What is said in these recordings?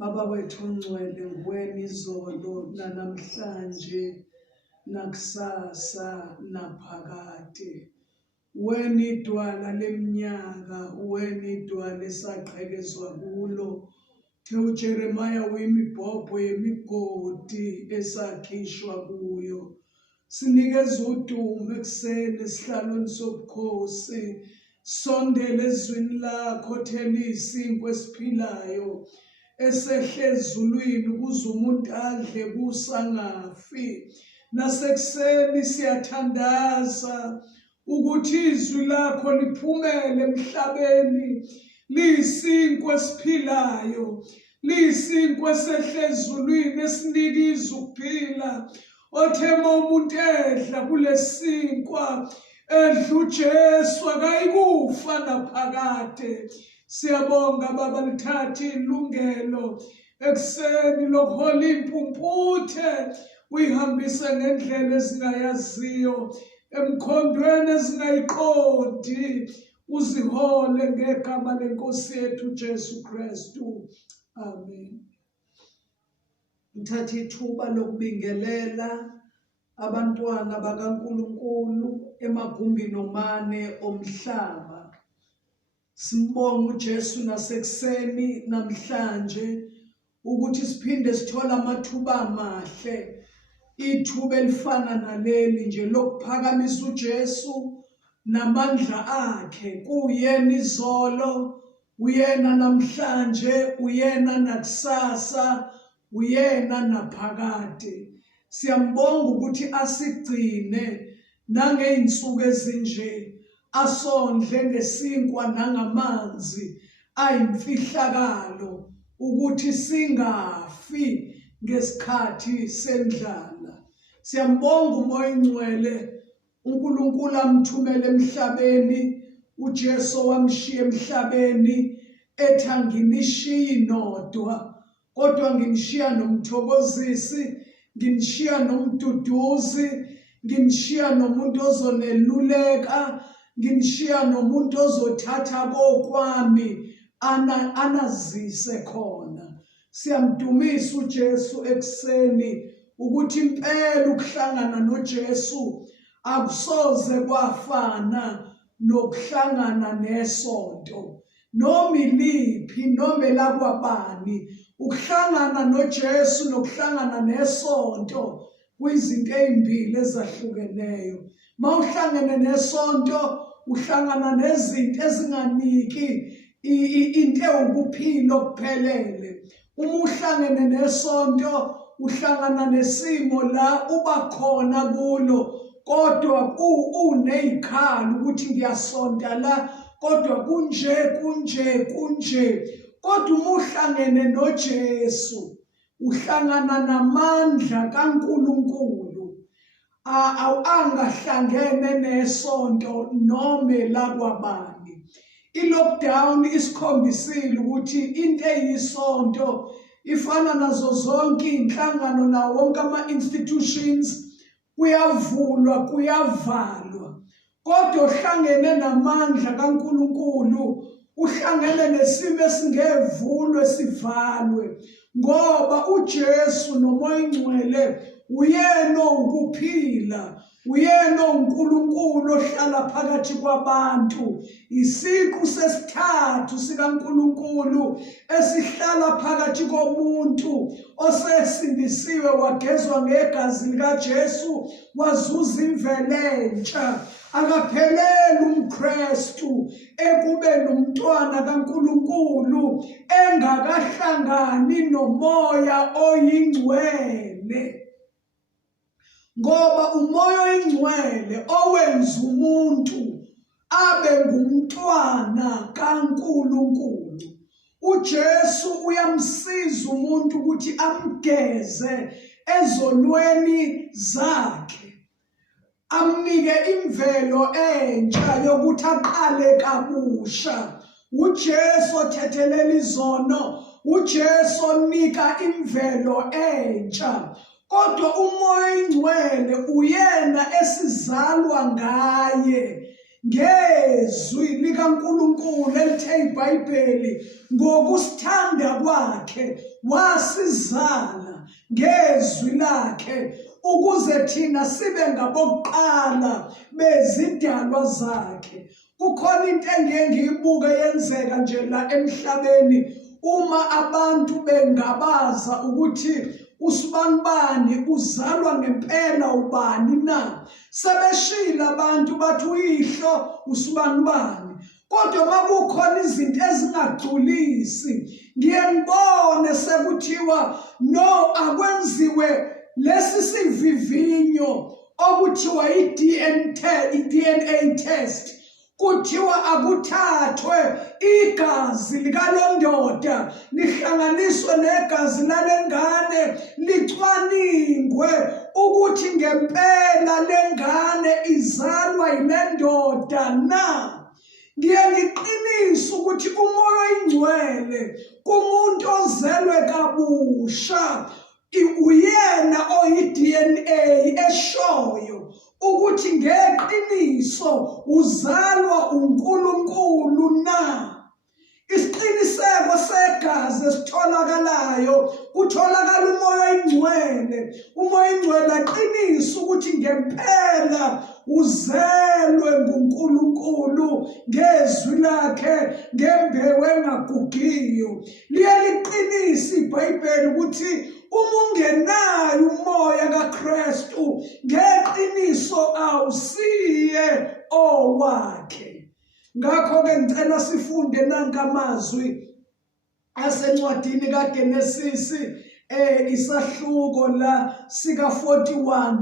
Baba wethu ongcwele, nguwena izolo nanamhlanje nakusasa naphakade. Wena idwala leminyaka, wena idwala esaqhekezwa kulo. The uJeremiah wemibhobho yemigodi esakhishwa kuyo. Sinikeza udumo ekuseni esihlalweni sobukhosi. Sondele ezwini lakho thela isinkwa esiphilayo esehle ezulwini ukuze umuntu adle kusangafi. Nasekuseni siyathandaza ukuthi izwi lakho liphumele emhlabeni, liyisinkwa esiphilayo, liyisinkwa esehle ezulwini esinika ukuphila. Othema umuntu edla kulesinkwa edla uJesu akayikufa naphakade. Siyabonga Baba, lithathe ilungelo ekuseni lokuhola impumputhe uyihambise ngendlela ezingayaziyo, emkhondweni ezingayiqondi, uzihole ngegama lenkosi yethu Jesu Kristu. Amen. Ngithatha ithuba lokubingelela abantwana bakaNkulunkulu emagumbini omane omhlaba. Simbonga uJesu nasekuseni namhlanje ukuthi siphinde sithola amathuba amahle, ithuba elifana naleli nje lokuphakamisa uJesu namandla akhe. Kuyena izolo, uyena namhlanje, uyena nakusasa, uyena naphakade. Siyambonga ukuthi asigcine nangey'nsuku ezinje, asondle ngesinkwa nangamanzi ayimfihlakalo ukuthi singafi ngesikhathi sendlala. Siyambonga uMoya Ingcwele, uNkulunkulu amthumele emhlabeni, uJesu wamshiya emhlabeni ethi anginishiyi nodwa, kodwa nginishiya nomthokozisi, nginishiya nomduduzi, nginishiya nomuntu ozoneluleka, nginishiya nomuntu ozothatha kokwami anazise khona. Siyamdumisa uJesu ekuseni ukuthi impela ukuhlangana noJesu akusoze kwafana nokuhlangana nesonto. Noma iliphi noma elakwabani, ukuhlangana noJesu nokuhlangana nesonto kuyizinto ezimbili ezahlukeneyo. Mawuhlangene nesonto uhlangana nezinto ezinganiki into ewukuphila okuphelele. Uma uhlangene nesonto uhlangana nesimo la uba khona kulo, kodwa uney'khali ukuthi ngiyasonta la, kodwa kunje. Kodwa uma uhlangene noJesu uhlangana namandla kaNkulunkulu, angahlangene nesonto noma elakwabani. I-lockdown isikhombisile ukuthi into eyisonto ifana nazo zonke iy'nhlangano nawo wonke ama-institutions, kuyavulwa kuyavalwa. Kodwa uhlangene namandla kaNkulunkulu, uhlangene nesimo esingevulwe sivalwe, ngoba uJesu noMoya Ingcwele uyena ukuphila, uyena uNkulunkulu ohlala phakathi kwabantu. Isiqu sesithathu sikaNkulunkulu esihlala phakathi komuntu osesindisiwe, wagezwa ngegazi likaJesu, wazuza imvelo entsha. Akapheleli umKristu ekubeni umntwana kaNkulunkulu engakahlangani noMoya Oyingcwele, ngoba uMoya Oyingcwele owenza umuntu abe ngumntwana kaNkulunkulu. uJesu uyamsiza umuntu ukuthi amgeze ezolweni zakhe, amnike imvelo entsha yokuthi aqale kabusha. uJesu othethelela izono, uJesu onika imvelo entsha. Kodwa uMoya Ingcwele uyena esizalwa ngaye ngezwi likaNkulunkulu elithe iBhayibheli ngokusithanda kwakhe wasizala ngezwi lakhe ukuze thina sibe ngabokuqala bezidalwa zakhe. Kukhona into engeke ngiyibuke yenzeka nje la emhlabeni uma abantu bengabaza ukuthi usibanibani uzalwa ngempela ubani na. Sebeshila abantu bathi uyihlo usibanibani. Kodwa makukhona izinto ezingagculisi ngiye ngibone sekuthiwa no, akwenziwe lesi sivivinyo okuthiwa i-DNA test. Kuthiwa akuthathwe igazi likalondoda lihlanganiswe negazi lalengane licwaningwe ukuthi ngempela lengane izalwa yilendoda na. Ngiye ngiqinise ukuthi umoya oyingcwele kumuntu ozelwe kabusha uyena oyi-DNA eshoyo ukuthi ngeqiniso uzalwa uNkulunkulu na. Isiqiniseko segazi esitholakalayo kutholakala umoya oyingcwele. Umoya oyingcwele aqinisa ukuthi ngempela uzelwe nguNkulunkulu ngezwi lakhe ngembewu engagugiyo. Liye liqinisa iBhayibheli ukuthi uma ungenayo umoya kaKristu ngeqiniso awusiye owakhe. Ngakho-ke ngicela sifunde nanka amazwi asencwadini kaGenesisi isahluko la sika 41.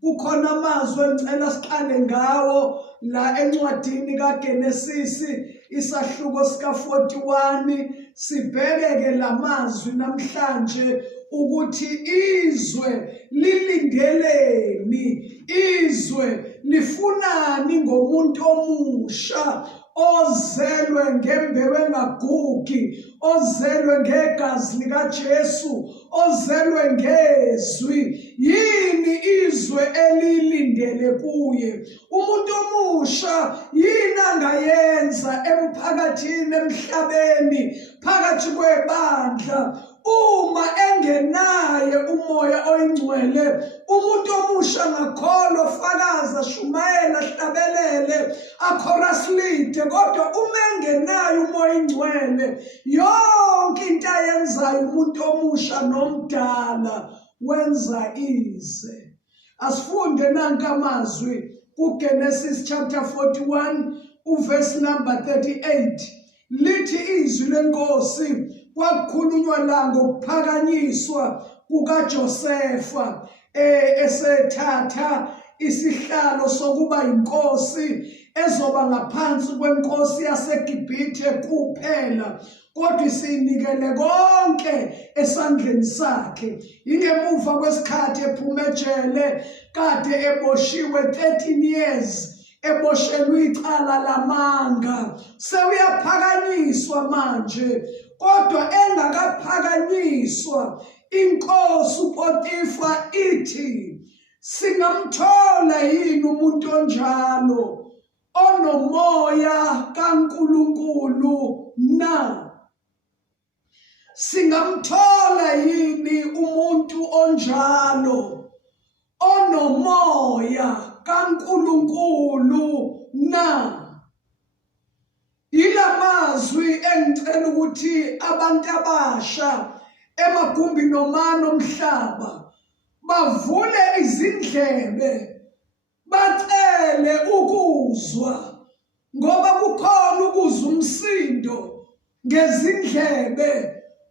Kukhona amazwi engicela siqale ngawo la encwadini kaGenesisi isahluko sika 41. Sibheke lamazwi namhlanje ukuthi izwe lilindeleni, izwe lifunani ngomuntu omusha ozelwe ngembewu engagugi, ozelwe ngegazi likaJesu, ozelwe ngezwi. Yini izwe elilindele kuye? Umuntu omusha yini angayenza emphakathini, emhlabeni, phakathi kwebandla uma engenaye umoya oyingcwele? Umuntu omusha ngakholwa, fakaza, shumayela, hlabelele, akhorasilide, kodwa uma engenayo umoya oyingcwele yonke into ayenzayo umuntu omusha nomdala wenza ize. Asifunde nanka amazwi kuGenesis chapter 41 uverse number 38. Lithi izwi lenkosi kwakukhulunywa la ngokuphakanyiswa kukaJosefa esethatha isihlalo sokuba inkosi ezoba ngaphansi kwenkosi yaseGibhithe kuphela, kodwa isinikele konke esandleni sakhe. Ingemuva kwesikhathi ephuma ejele kade eboshiwe 13 years, eboshelwe icala lamanga, sewuyaphakanyiswa manje. Kodwa engakaphakanyiswa, inkosi uPotifa ithi, singamthola yini umuntu onjalo onomoya kaNkulunkulu na? Singamthola yini umuntu onjalo onomoya kaNkulunkulu na? Yilamazwi engicela ukuthi abantu abasha emagumbini omane omhlaba bavule izindlebe bacele ukuzwa, ngoba kukhona ukuzwa umsindo ngezindlebe,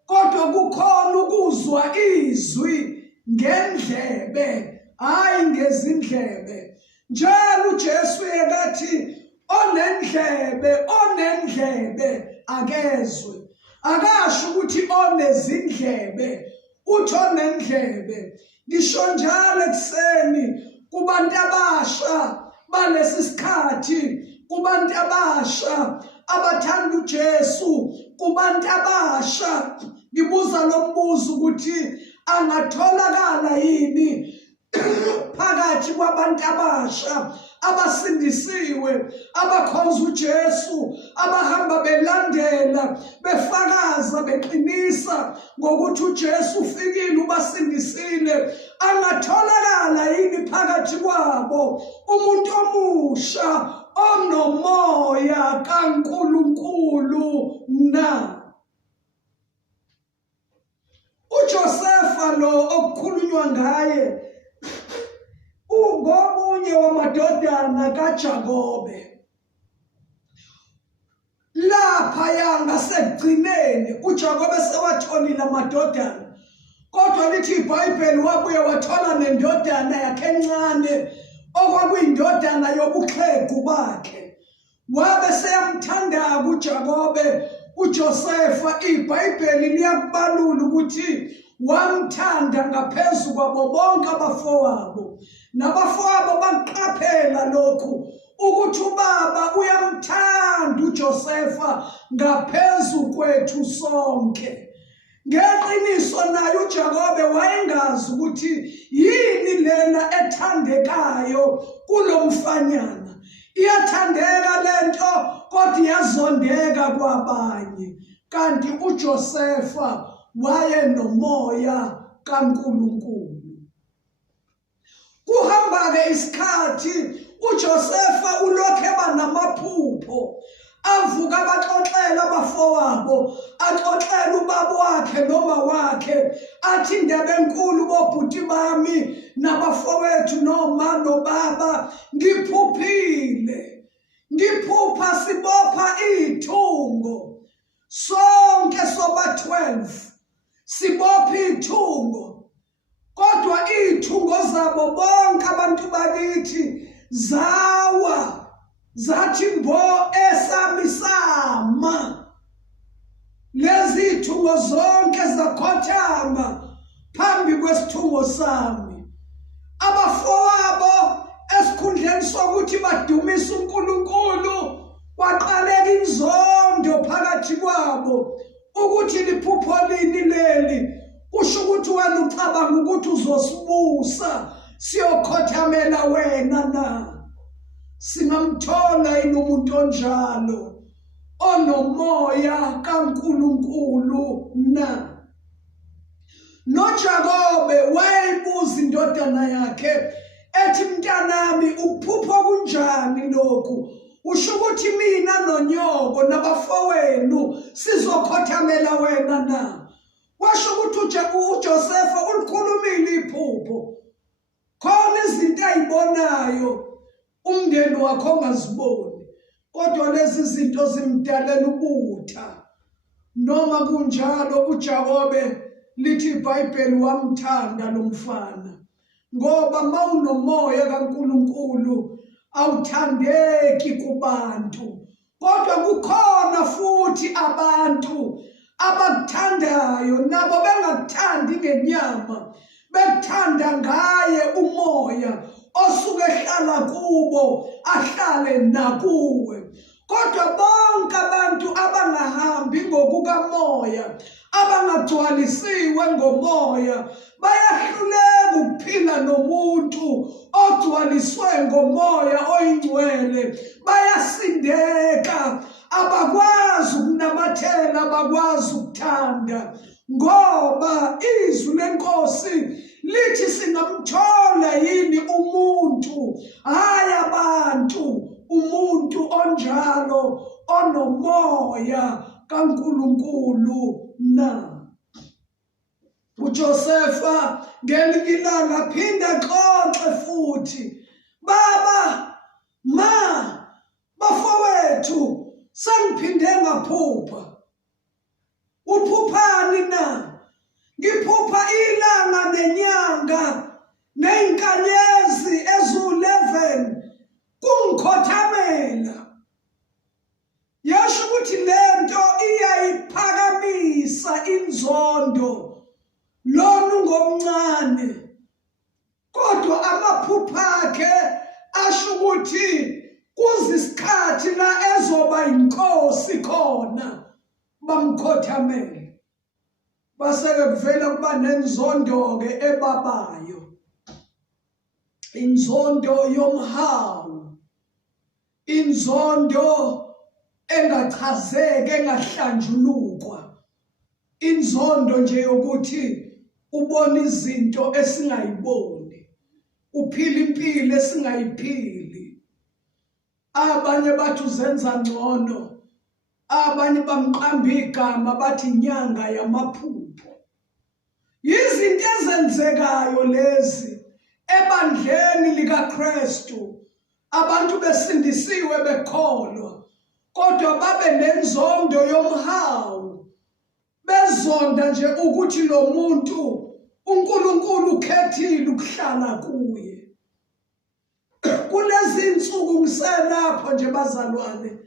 kodwa kukhona ukuzwa izwi ngendlebe, hayi ngezindlebe. Njalo uJesu yekathi onendlebe akezwe. Akasho ukuthi onezindlebe, uthi onendlebe. Ngisho njalo ekuseni kubantu abasha balesi sikhathi, kubantu abasha abathanda uJesu, kubantu abasha, ngibuza lo mbuzo ukuthi angatholakala yini phakathi kwabantu abasha abasindisiwe abakhonza uJesu abahamba belandela befakaza beqinisa ngokuthi uJesu ufikile ubasindisile angatholakala yini phakathi kwabo umuntu omusha onomoya kaNkulunkulu na? uJosefa lo okukhulunywa ngaye ungomunye wamadodana kaJakobe. Lapha ngasekugcineni uJakobe sewatholile amadodana, kodwa lithi iBhayibheli wabuye wathola nendodana yakhe encane okwakuyindodana yobuxhegu bakhe. Wabe seyamthanda uJakobe uJosefa. iBhayibheli liyakubalula ukuthi wamthanda ngaphezu kwabo bonke abafowabo, nabafowabo baqaphela lokhu ukuthi ubaba uyamthanda uJosefa ngaphezu kwethu sonke. Ngeqiniso naye uJakobe wayengazi ukuthi yini lena ethandekayo kulo mfanyana. Iyathandeka lento kodwa iyazondeka kwabanye, kanti uJosefa wayenomoya kaNkulunkulu. Kuhamba-ke isikhathi uJosefa ulokhu eba namaphupho, avuka abaxoxela abafowabo, axoxela ubaba wakhe noma wakhe, athi ndebe enkulu bobhuti bami nabafowethu noma nobaba, ngiphuphile, ngiphupha sibopha ithungo sonke soba 12, sibopha ithungo, kodwa ithungo zabo bonke abantu bakithi zawa, zathi mbo esamisama. Lezi thungo zonke zakhothama phambi kwesithungo sami. Abafowabo esikhundleni sokuthi badumise uNkulunkulu, kwaqaleka inzondo phakathi kwabo ukuthi liphupho lini leli. Kusho ukuthi wena ucabanga ukuthi uzosibusa siyokhothamela wena na? Singamthola yini umuntu onjalo onomoya kaNkulunkulu na? noJakobe wayeyibuza indodana yakhe ethi, mntanami uphupho kunjani lokhu? Usho ukuthi mina nonyoko nabafowenu sizokhothamela wena na? Washo ukuthi uJosefa ulikhulumile iphupho, khona izinto ayibonayo umndeni wakho ongaziboni, kodwa lezi zinto zimdalela ubutha. Noma kunjalo uJakobe lithi iBhayibheli wamthanda lo mfana, ngoba mawunomoya kaNkulunkulu awuthandeki kubantu, kodwa kukhona futhi abantu abakuthandayo nabo bengakuthandi ngenyama, bekuthanda ngaye umoya osuke ehlala kubo ahlale nakuwe. Kodwa bonke abantu abangahambi ngokukamoya, abangagcwalisiwe ngomoya, bayahluleka ukuphila nomuntu ogcwaliswe ngomoya oyingcwele. Bayasindeka, abakwazi ukunamathela, abakwazi ukuthanda, ngoba izwi leNkosi lithi singamthola yini umuntu, hayi abantu, umuntu onjalo onomoya kaNkulunkulu na? uJosefa ngelinye ilanga phinda xoxe futhi, baba, ma, bafowethu, sengiphinde ngaphupha. Uphuphani na? Ngiphupha ilanga nenyanga nezinkanyezi ezu-11 kungikhothamela. Yasho ukuthi lento iyayiphakamisa inzondo lona ngomncane, kodwa amaphupha akhe asho ukuthi kuzisikhathi la ezoba inkosi khona bamkhothamele. Base-ke kuvela kuba nenzondo-ke ebabayo, inzondo yomhawu. inzondo engachazeki, engahlanjulukwa, inzondo nje yokuthi ubona izinto esingayiboni, uphila impilo esingayiphili. Abanye bathi uzenza ngcono, abanye bamqamba igama bathi inyanga yamaphupho. Yizinto ezenzekayo lezi ebandleni likaKristu, abantu besindisiwe bekholwa, kodwa babe nenzondo yomhawu, bezonda nje ukuthi lo muntu uNkulunkulu ukhethile ukuhlala kuye. Kulezi insuku ngiselapho nje bazalwane,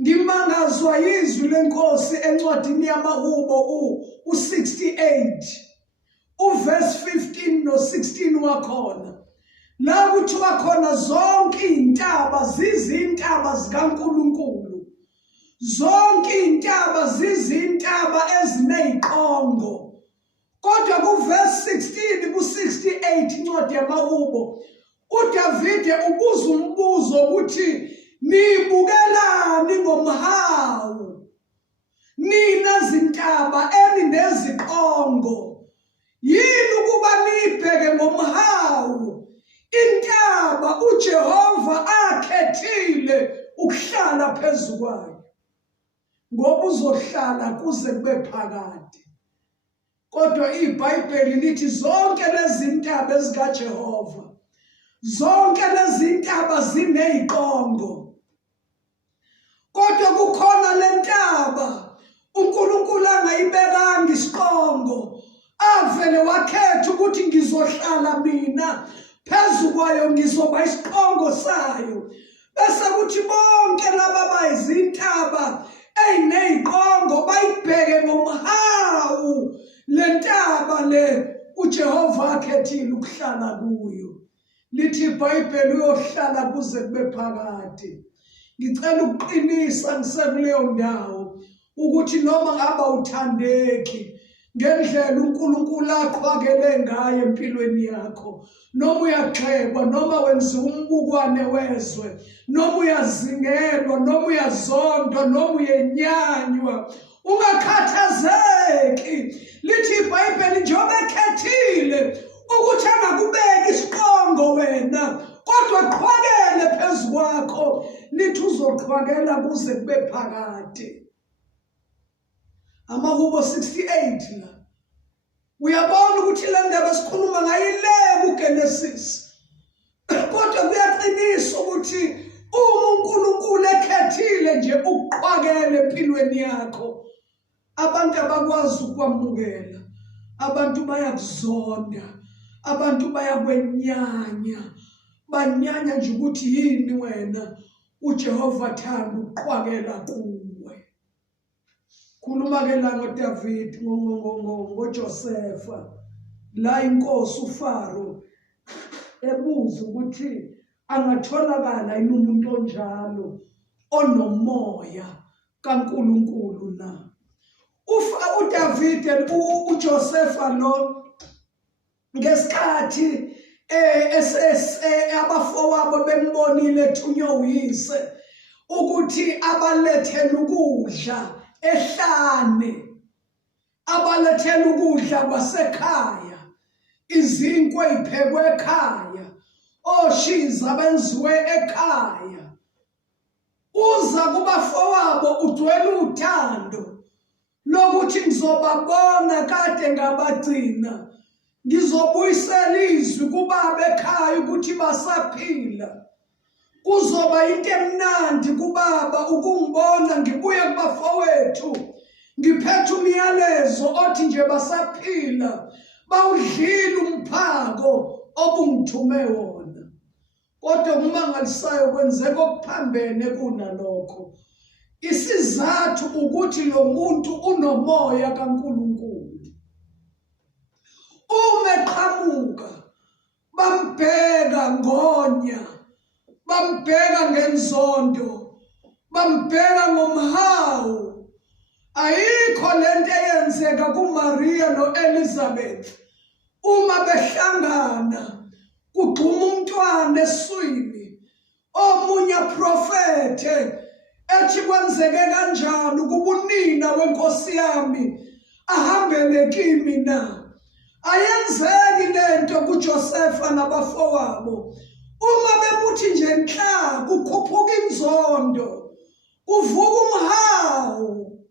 ngimangazwa yizwi lenkosi encwadini yamaHubo u68 uverse 15 no16 wakhona, la kuthiwa khona zonke izintaba zizintaba zikaNkulunkulu, zonke izintaba zizintaba ezineziqongo. Kodwa kuverse 16 ku68 incwadi yamaHubo, uDavide ubuza umbuzo ukuthi nibukelani ngomhawu, nina zintaba enineziqongo? Yini ukuba nibheke ngomhawu, intaba uJehova akhethile ukuhlala phezu kwayo, ngoba uzohlala kuze kube phakade. Kodwa iBhayibheli lithi zonke lezi ntaba ezikaJehova, zonke lezi ntaba zineziqongo. Kodwa kukhona le ntaba uNkulunkulu angayibekanga isiqongo, avele wakhetha ukuthi ngizohlala mina phezu kwayo, ngizoba isiqongo sayo. Bese kuthi bonke laba bayizintaba ezineziqongo bayibheke ngomhawu le ntaba le uJehova akhethile ukuhlala kuyo. Lithi iBhayibheli uyohlala kuze kube phakade. Ngicela ukuqinisa ngisekuleyo ndawo ukuthi noma ngaba uthandeki ngendlela uNkulunkulu aqhwakele ngayo empilweni yakho, noma uyagxekwa, noma wenziwa umbukwane wezwe, noma uyazingelwa, noma uyazondwa, noma uyenyanywa, ungakhathazeki. Lithi iBhayibheli njengoba ekhethile ukuthi angakubeki isiqongo wena, kodwa qhwakele phezu kwakho, lithi uzoqhwakela kuze kube phakade. AmaHubo 68 la uyabona ukuthi le ndaba esikhuluma ngayo ile kuGenesis, kodwa kuyaqinisa ukuthi uma uNkulunkulu ekhethile nje ukuqhwakela empilweni yakho, abantu abakwazi ukwamukela, abantu bayakuzonda, abantu bayakwenyanya, banyanya nje ukuthi yini wena uJehova athanda ukuqhwakela kuwe. Khuluma ke la ngoDavid, ngoJosefa, la inkosi uFaro ebuza ukuthi angatholakala yini umuntu onjalo onomoya kaNkulunkulu na. uDavid uJosefa lo ngesikhathi abafowabo bembonile ethunywe uyise ukuthi abalethele ukudla ehlane, abalethele ukudla kwasekhaya, izinkwa eziphekwe ekhaya, oshiza benziwe ekhaya, uza kubafowabo udwele uthando lokuthi ngizobabona kade ngabagcina, ngizobuyisela izwi kubaba ekhaya ukuthi basaphila. Kuzoba into emnandi kubaba ukungibona ngibuye kubafowethu ngiphethe umyalezo othi nje basaphila, bawudlile umphako obungithume wona. Kodwa kumangalisayo kwenzeka okuphambene kunalokho. Isizathu ukuthi lo muntu unomoya kaNkulunkulu. Uma eqhamuka bambheka ngonya, bambheka ngenzondo, bambheka ngomhawu. Ayikho lento eyenzeka kuMaria noElizabeth uma behlangana kugxuma umntwana eswini, omunye profete ethi kwenzeke kanjani ukuba unina wenkosi yami ahambele kimi na? Ayenzeki lento kuJosefa nabafowabo. Uma bebuthi nje nhla kukhuphuka inzondo, kuvuka umhawu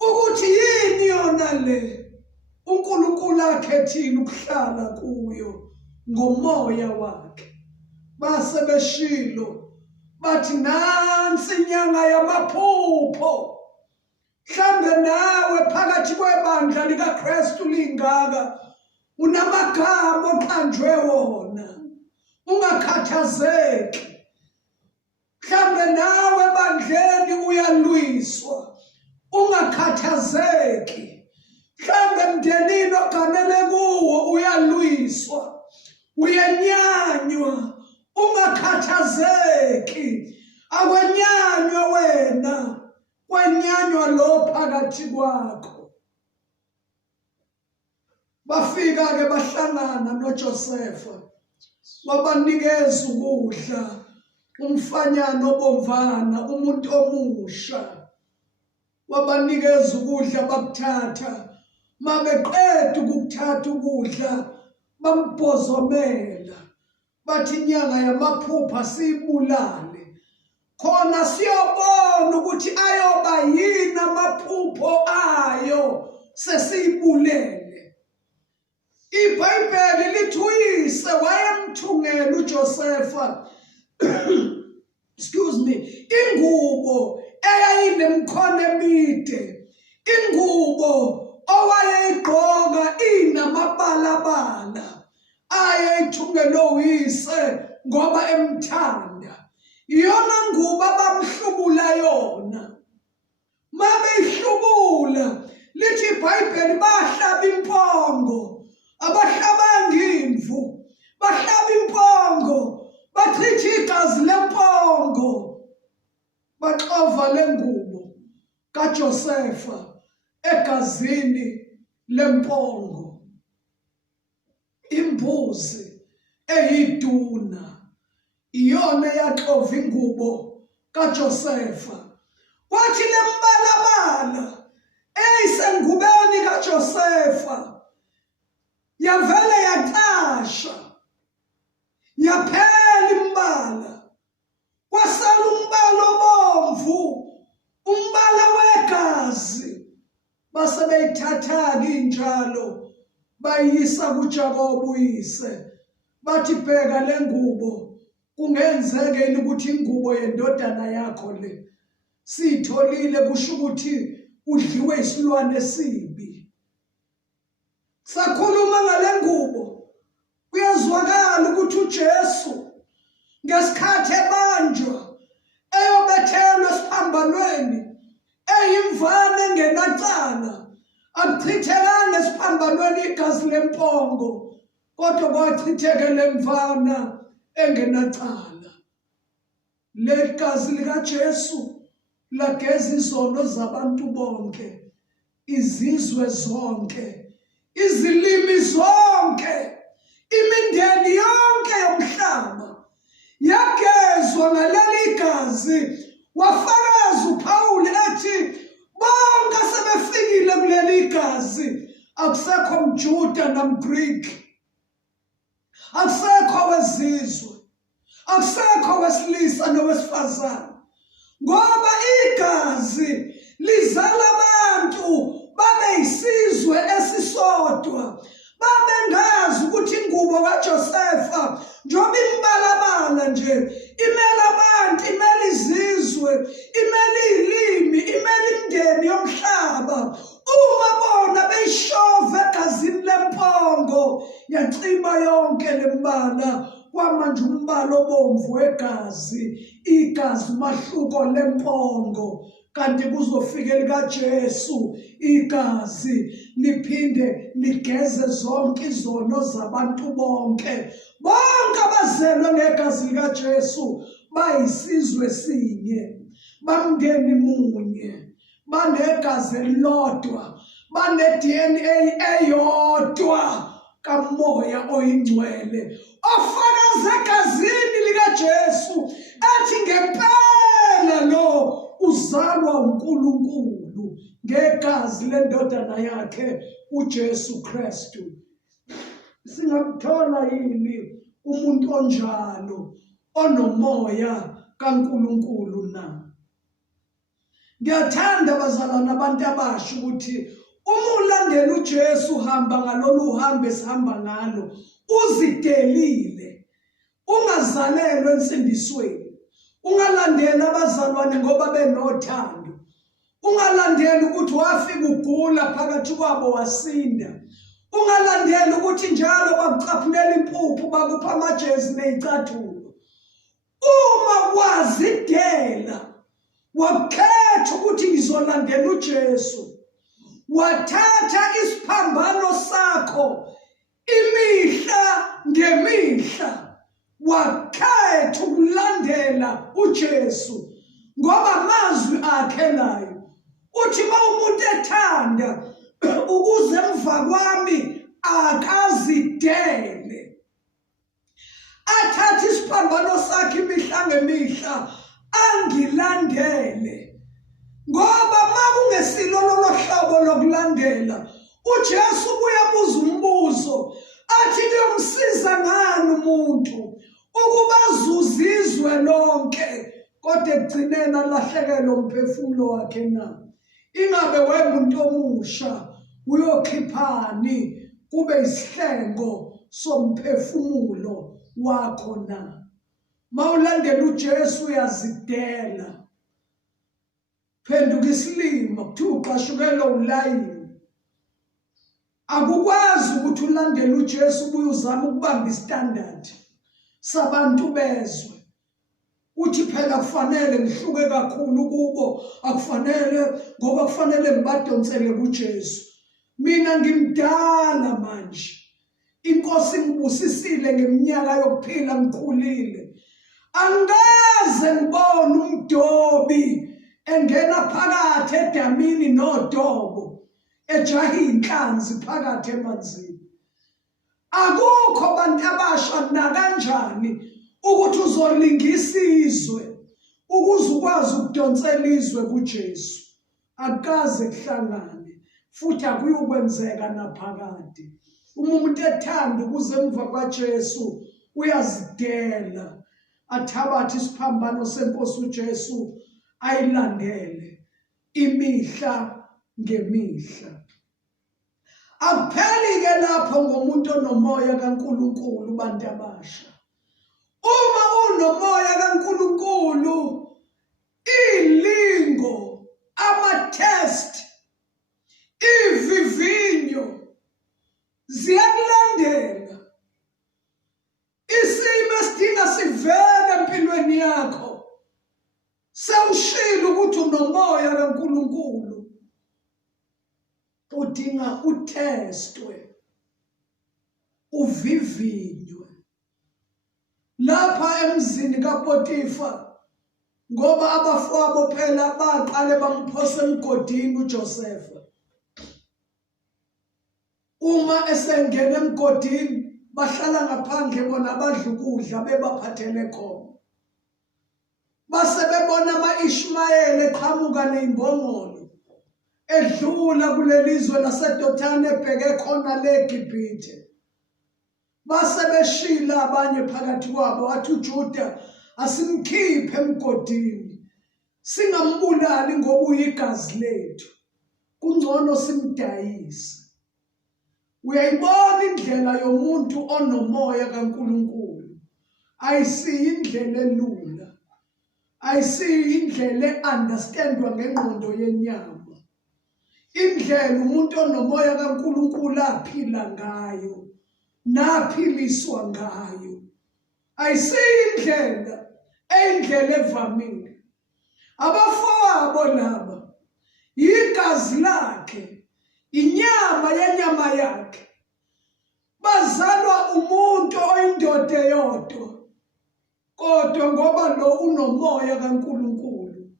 ukuthi yini yona le uNkulunkulu akhethile ukuhlala kuyo ngomoya wakhe. Base beshilo bathi nansi inyanga yamaphupho. Mhlambe nawe phakathi kwebandla likaKristu lingaka unamagama oqanjwe wona, ungakhathazeki. Mhlambe nawe ebandleni uyalwiswa, ungakhathazeki. Mhlambe emndenini oganele kuwo uyalwiswa, uyenyanywa, ungakhathazeki. Akwenyanywa wena, kwenyanywa lo phakathi kwakho. Bafika-ke bahlangana noJosefa, wabanikeza ukudla, umfanyana obomvana, umuntu omusha. Wabanikeza ukudla bakuthatha. Mabeqeda ukuthatha ukudla bambhozomela. Bathi inyanga yamaphupha siyibulale. Khona siyobona ukuthi ayoba yini amaphupho ayo sesiyibulele. iBhayibheli lithi uyise wayemthungela uJosefa excuse me, ingubo eyayinemkhono emide, ingubo owayeyigqoka inamabalabala, ayeyithungela uyise ngoba emthanda. Iyona ngubo abamhlubula yona. Mabeyihlubula lithi iBhayibheli bahlaba impongo. Abahlabanga imvu, bahlaba impongo, bachitha igazi lempongo, baxova lengubo kaJosefa egazini lempongo. Imbuzi eyiduna iyona yaxova ingubo kaJosefa. Kwathi lembalabala eyisengubeni kaJosefa yavele yaqasha, yaphela imbala. Kwasala umbala obomvu, umbala wegazi. Base beyithatha-ke injalo bayisa kuJakobe uyise. Bathi bheka le ngubo, kungenzekeni ukuthi ingubo yendodana yakho le siyitholile kusho ukuthi udliwe isilwane esibi. Sakhuluma ngale ngubo, kuyazwakala ukuthi uJesu ngesikhathi ebanjwa eyobethelwa esiphambanweni eyimvana engenacala, akuchithekanga esiphambanweni igazi lempongo, kodwa kwachitheke lemvana engenacala. Le gazi likaJesu lageza izono zabantu bonke, izizwe zonke, izilimi zonke, imindeni yonke yomhlaba yagezwa ngaleli gazi. Wafakaza uPawuli ethi bonke sebefikile kuleli gazi. Akusekho mJuda namGreek, akusekho wezizwe, akusekho wesilisa nowesifazane, ngoba igazi lizala abantu babe yisizwe esisodwa. Babengazi ukuthi ingubo kaJosefa njengoba imbalabala nje imele abantu, imele izizwe, imele izilimi, imele imindeni yomhlaba. Uma bona beyishova egazini lempongo yacima yonke lembala. Kwamanje umbala obomvu wegazi, igazi mahluko lempongo. Kanti kuzofika likaJesu igazi liphinde ligeze zonke izono zabantu bonke. Bonke abazelwe ngegazi likaJesu bayisizwe sinye, bamndeni munye, banegazi elilodwa, bane-DNA eyodwa. kaMoya oyingcwele ofakaza egazini likaJesu athi ngempela lo uzalwa uNkulunkulu ngegazi lendodana yakhe uJesu Kristu. Singamthola yini umuntu onjalo onomoya kaNkulunkulu na? Ngiyathanda bazalwane abantu abasha ukuthi uma ulandela uJesu hamba ngalolu uhambo esihamba ngalo uzidelile, ungazalelwe ensindisweni, ungalandela abazalwane ngoba benothando, ungalandela ukuthi wafika ugula phakathi kwabo wasinda, ungalandela ukuthi njalo bakucaphulela impuphu bakupha amajezi nezicathulo. Uma wazidela wakhetha ukuthi ngizolandela uJesu, wathatha isiphambano sakho imihla ngemihla, wakhetha ukulandela uJesu ngoba amazwi akhe layo uthi uma umuntu ethanda ukuze emva kwami akazidele, athathe isiphambano sakhe imihla ngemihla angilandele. Ngoba makungesilo lolo hlobo lokulandela, uJesu uyabuza umbuzo athi kuyomsiza ngani umuntu ukuba azuzizwe lonke kodwa ekugcineni alahlekelwe umphefumulo wakhe na? Ingabe wemuntu omusha uyokhiphani kube isihlengo somphefumulo wakho na? Mawulandela uJesu uyazidela. Phenduka isilima kuthiwa uqashukela ulayini. Akukwazi ukuthi ulandele uJesu ubuye uzama ukubamba istandard sabantu bezwe. Uthi phela kufanele ngihluke kakhulu kubo, akufanele ngoba kufanele ngibadonsele kuJesu. Mina ngimdala manje, inkosi ngibusisile ngeminyaka yokuphila ngikhulile, angikaze ngibone umdobi engena phakathi edamini nodobo ejaha inhlanzi phakathi emanzini. Akukho bantu abasha nakanjani ukuthi uzolingisa izwe ukuze ukwazi ukudonsela izwe kuJesu. Akukaze kuhlangane futhi akuyukwenzeka naphakade. Uma umuntu ethanda ukuze emva kwaJesu uyazidela, athabathe isiphambano senkosi uJesu ayilandele imihla ngemihla. Akupheli-ke lapho ngomuntu onomoya kaNkulunkulu bantu abasha. Uma unomoya kaNkulunkulu, ilingo, ama-test, ivivinyo ziyakulandela. Isimo esidinga sivele empilweni yakho sewushilo ukuthi unomoya kaNkulunkulu, udinga utestwe, uvivinywe. Lapha emzini kaPotifa, ngoba abafowabo phela baqale bamphosa emgodini uJosefa. Uma esengena emgodini bahlala ngaphandle bona badla ukudla bebaphathele khona. Base bebona ama-Ishmayeli eqhamuka nezimbongolo edlula kulelizwe laseDothani ebheke khona leGibhithe. Base beshila abanye phakathi kwabo wathi uJuda asimkhiphe emgodini singambulali ngoba uyigazi lethu, kungcono simdayise. Uyayibona indlela yomuntu onomoya kaNkulunkulu ayisiyo indlela elula, ayisiyo indlela e-understandwa ngengqondo yenyama. Indlela umuntu onomoya kaNkulunkulu aphila ngayo naphiliswa ngayo ayisiyo indlela eyindlela evamile. Abafowabo laba igazi lakhe, inyama yenyama yakhe, bazalwa umuntu oyindoda eyodwa, kodwa ngoba lo unomoya kaNkulunkulu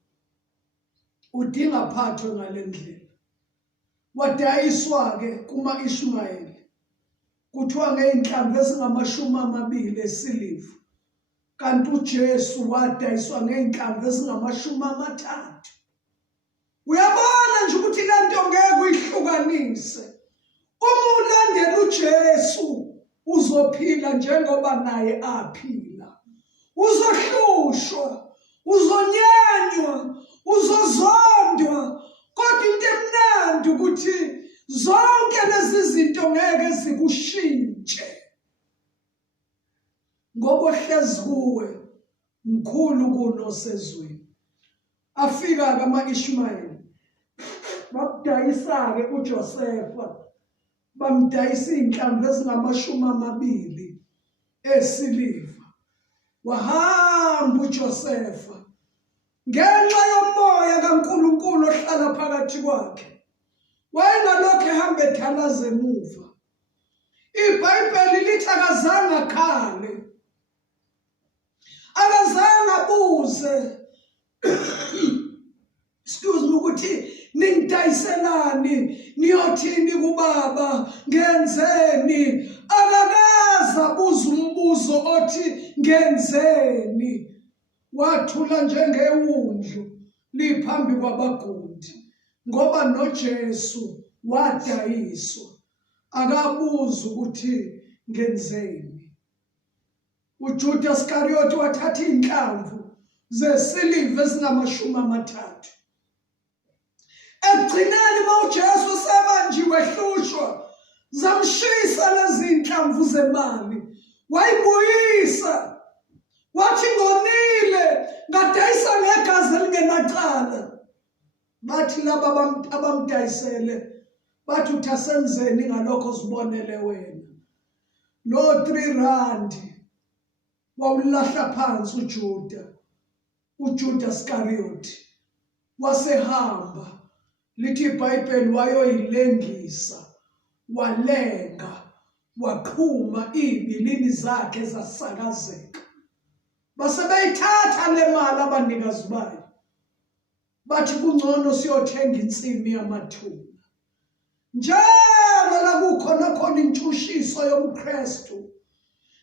udinga phathwe ngale ndlela. Wadayiswa-ke kuma-Ishmayeli kuthiwa ngeinhlamvu ezingama-20 esiliva, kanti uJesu wadayiswa ngeinhlamvu ezingama-30. Uyabona nje ukuthi lento ngeke uyihlukanise. Uma ulandela uJesu uzophila njengoba naye aphila. Uzohlushwa, uzonyanywa, uzozondwa, kodwa into emnandi ukuthi zonke lezi zinto ngeke zikushintshe. Ngoba ohlezi kuwe mkhulu kunosezweni. Afika-ke ama-Ishmayeli, bakudayisa-ke uJosefa, bamdayisa iy'nhlamvu ezingama-20 esiliva. Wahamba uJosefa ngenxa yomoya kaNkulunkulu ohlala phakathi kwakhe. Wayengalokhu ehamba ethalaza emuva. IBhayibheli lithi akazange akhale, akazange abuze excuse me ukuthi ningidayiselani, niyothini kubaba, ngenzeni. Akakaze abuze umbuzo othi ngenzeni. Wathula njengewundlu liphambi kwabagundi, ngoba noJesu wadayiswa, akabuza ukuthi ngenzeni. uJuda Iskariyoti wathatha inhlamvu zesiliva ezingama-30. Ekugcineni uJesu sebanjiwe ehlushwa, zamshisa lezi inhlamvu zemali, wayibuyisa. Wathi ngonile, ngadayisa ngegazi elingenacala. Bathi laba abamdayisele, bathi uthi asenzeni ngalokho zibonele wena. Lo 3 randi wawulahla phansi uJuda Iskariyoti, wasehamba. Lithi iBhayibheli wayoyilengisa, walenga, waqhuma, ibilini zakhe zasakazeka. Base beyithatha le mali abanikazi bayo, bathi kungcono siyothenga insimi yamathuna. Njalo la kukhona intshushiso yomKristu,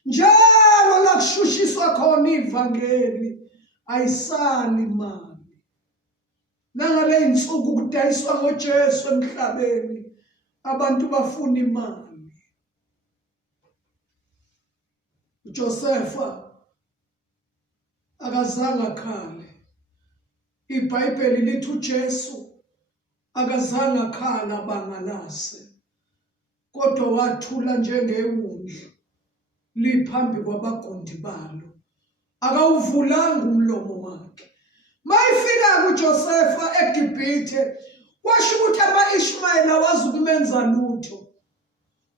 njalo la kushushiswa khona ivangeli, ayisali imali. Nangale insuku kudayiswa ngoJesu emhlabeni, abantu bafuna imali. uJosefa akazange akhale. IBhayibheli lithi uJesu akazange akhala bangalase, kodwa wathula njengewundlu liphambi kwabagundi balo, akawuvulanga umlomo wakhe. Mayifika kuJosefa eGibhithe, washo ukuthi ama-Ishmayeli awazi ukumenza lutho.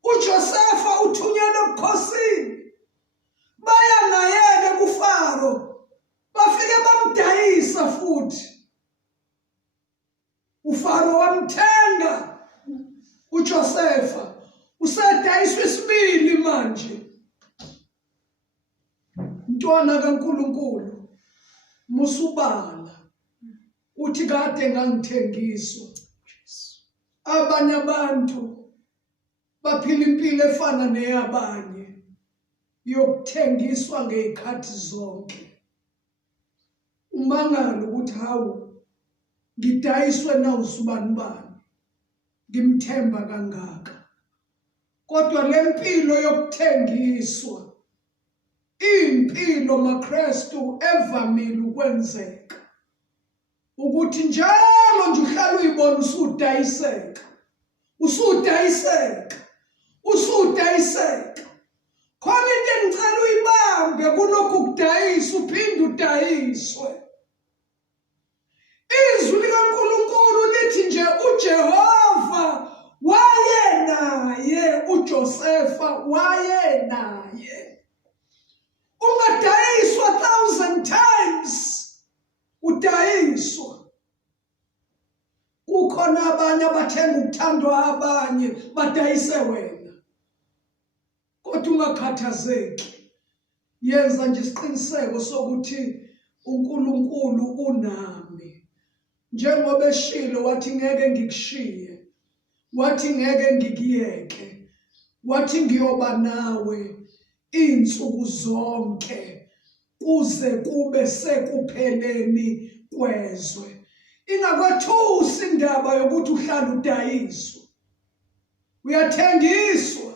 uJosefa uthunyelwe ebukhosini, baya naye kuFaro, bafike bamdayisa futhi. uFaro wamthenga uJosefa, usedayiswa isibili manje. Mntwana kaNkulunkulu, musubala uthi kade ngangithengiswa. Abanye abantu baphila impilo efana neyabanye, yokuthengiswa ngezikhathi zonke. Umangalo ukuthi hawu ngidayiswe nawusubani bani, ngimthemba kangaka. Kodwa le mpilo yokuthengiswa impilo maKristu evamile ukwenzeka, ukuthi njalo nje uhlala uyibona usudayiseka, usudayiseka, usudayiseka. Khona into engicela uyibambe kulokhu kudayisa, uphinde udayiswe. Izwi likaNkulunkulu lithi nje uJehova wayenaye, uJosefa wayenaye. Ungadayiswa 1,000 times, udayiswa. Kukhona abanye abathenga ukuthandwa abanye, badayise wena. Kodwa ungakhathazeki, yenza nje isiqiniseko sokuthi uNkulunkulu unami. Njengoba eshilo wathi ngeke ngikushiye, wathi ngeke ngikuyeke, wathi ngiyoba nawe insuku zonke kuze kube sekupheleni kwezwe. Ingakwethusi indaba yokuthi uhlala udayiswa, uyathengiswa.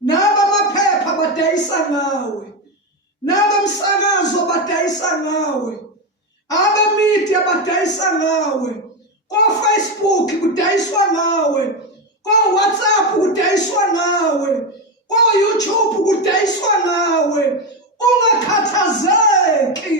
Naba amaphepha badayisa ngawe, naba umsakazo badayisa ngawe, abemedia badayisa ngawe, ko-Facebook kudayiswa ngawe, ko-WhatsApp kudayiswa ngawe, ko-YouTube kudayiswa ngawe. Ungakhathazeki.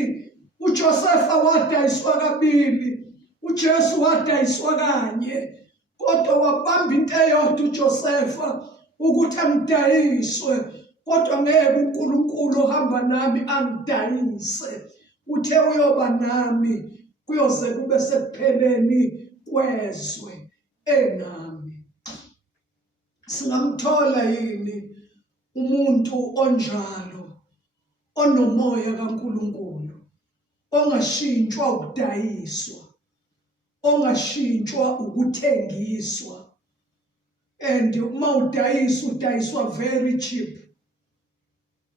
uJosepha wadayiswa kabili, uJesu wadayiswa kanye, kodwa wabamba into eyodwa uJosepha ukuthi angidayiswe, kodwa ngeke uNkulunkulu ohamba nami angidayise. Uthe uyoba nami kuyoze kube sekupheleni kwezwe enami. Singamthola yini umuntu onjalo, onomoya kaNkulunkulu, ongashintshwa ukudayiswa, ongashintshwa ukuthengiswa? And uma udayiswa very cheap,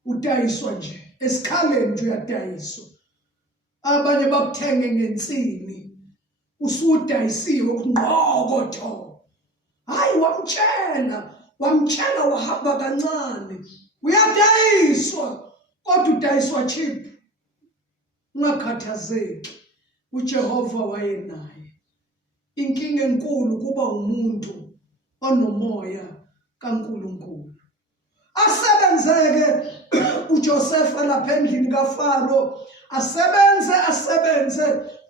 udayiswa nje esikhaleni nje, uyadayiswa. Abanye bakuthenge ngensini, usudayisiwe kungqokotho. Hayi, wamtshela wahamba kancane. Uyadayiswa, kodwa udayiswa cheap. Ungakhathazeki, uJehova wayenaye. Inkinga enkulu kuba umuntu onomoya kaNkulunkulu. Asebenzeke uJosepha lapha endlini kaFaro, asebenze.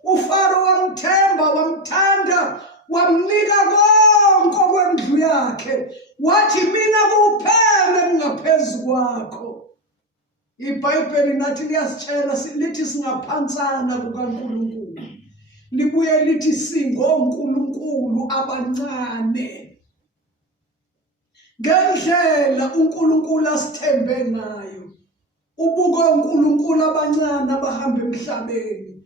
uFaro wamthemba, wamthanda, wamnika konke okwendlu yakhe, wathi mina kuphela ngingaphezu kwakho. iBhayibheli nathi liyasitshela lithi singaphansana kukaNkulunkulu, libuye lithi singonkulunkulu abancane. Ngendlela uNkulunkulu asithembe ngayo, ubuka uNkulunkulu abancane abahamba emhlabeni,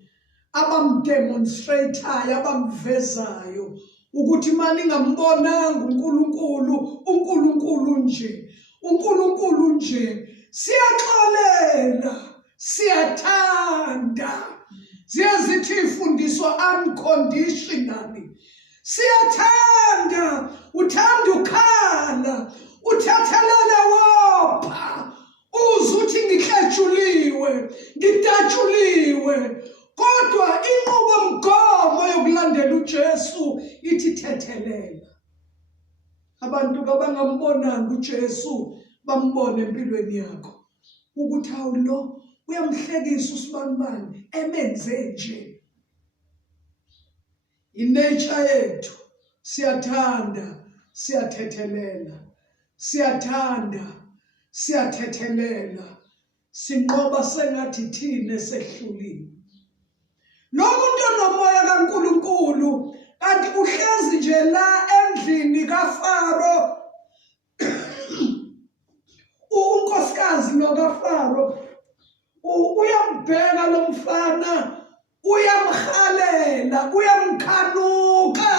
abamdemonstrateayo, abamvezayo ukuthi mani ngambonanga uNkulunkulu nje, siyaxolela, siyathanda. Ziyazithi ifundiswa unconditionally. Siyathanda, uthanda ukhala, uthathelele wopha, uzuthi ngiklejuliwe, ngidatshuliwe. Kodwa inqubomgomo yokulandela uJesu ithi thethelela. Abantu kabangambonanga uJesu bambone empilweni yakho ukuthi hawu lo uyamhlekisa usibanibani, emenze nje. Inature yethu siyathanda, siyathethelela, sinqoba sengathi thina sehlulile. Lo muntu onomoya kaNkulunkulu kanti uhlezi nje la endlini kaFaro. Unkosikazi lo kaFaro uyambheka lo mfana, uyamhalela, uyamkhanuka.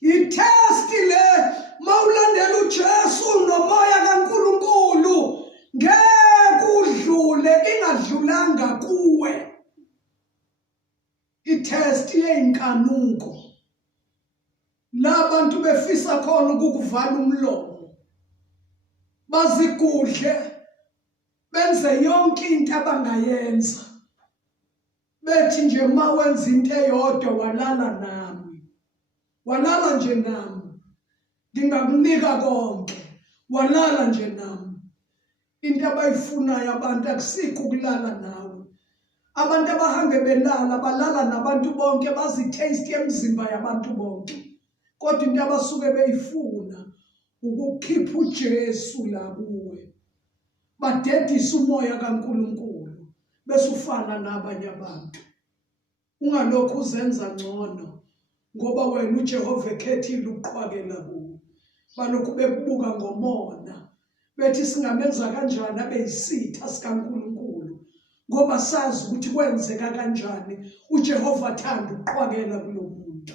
Itesti le mawulandela uJesu nomoya kaNkulunkulu ngeke udlule, ingadlulanga kuwe. Itesti yeinkanuko la bantu befisa khona ukukuvala umlomo, bazigudle, benze yonke into abangayenza, bethi nje mawenza into eyodwa walala nje nami, ngingakunika konke, walala nje nami. Into abayifunayo abantu akusikho ukulala nawe. Abantu abahambe belala balala nabantu bonke, bazitaste emzimba yabantu bonke, kodwa into abasuke beyifuna ukukhipha uJesu la kuwe. Badedisa umoya kaNkulunkulu bese ufana nabanye abantu. Ungalokhu uzenza ngcono ngoba wena uJehova ekhethile ukuqhwakela kuwe. Balokhu bekubuka ngomona, bethi singamenza kanjani abe yisitha sikaNkulunkulu, ngoba sazi ukuthi kwenzeka kanjani uJehova athanda ukuqhwakela kulo muntu.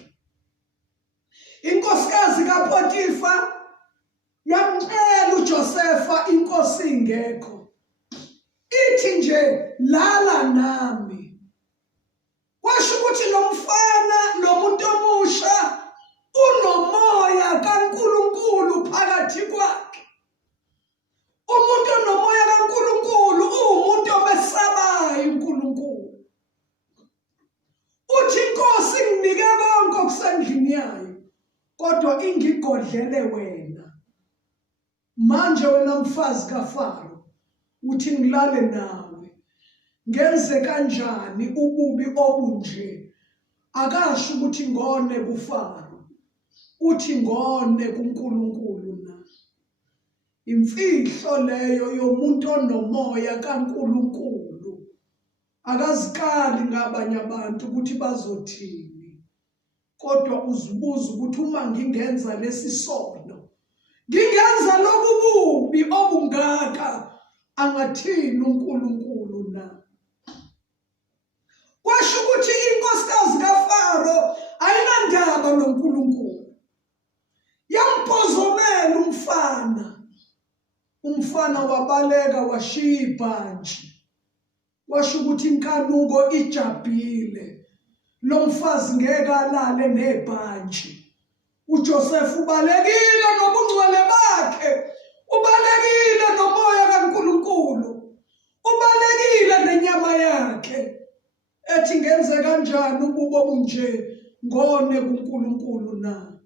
Inkosikazi kaPotifa yamcela uJosefa inkosi ingekho. Ithi nje lala nami. Kwasho ukuthi lo mfana lo muntu omusha unomoya kaNkulunkulu phakathi kwakhe. Umuntu onomoya kaNkulunkulu umuntu omesabayo uNkulunkulu. Uthi inkosi nginike konke okusendlini yayo, kodwa ingigodlele wena. Manje wena mfazi kaFaro uthi ngilale nawe. Ngenze kanjani ububi obunje? Akasho ukuthi ngone kuFaro, uthi ngone kuNkulunkulu na. Imfihlo leyo yomuntu onomoya kaNkulunkulu. Akazikali ngabanye abantu ukuthi bazothini, kodwa uzibuza ukuthi uma ngingenza lesi sono, ngingenza lobu bubi obungaka, angathini uNkulunkulu na. Kwasho ukuthi inkosikazi kaFaro ayinandaba noNkulunkulu. Yampozomela umfana wabaleka washiya ibhantshi. Washo ukuthi inkanuko ijabhile, lo mfazi ngeke alale nebhantshi. uJosefa ubalekile nobungcwele bakhe, ubalekile nomoya kaNkulunkulu, ubalekile nenyama yakhe. Ethi ngenze kanjani ububo bunje ngone kuNkulunkulu na.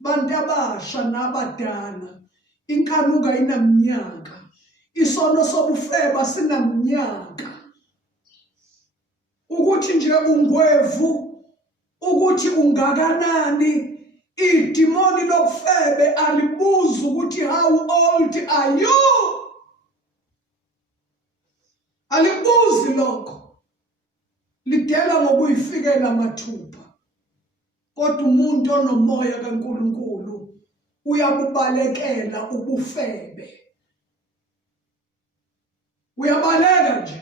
Bantu abasha nabadala, inkanuko ayinaminyaka, isono sobufeba sinaminyaka. Ukuthi nje ungwevu, ukuthi ungakanani, idimoni lobufebe alibuza ukuthi how old are you? Alibuzi lokho. Lidela ngokuyifikela mathupha. Kodwa umuntu onomoya kaNkulunkulu uyabubalekela ubufebe. Uyabaleka nje.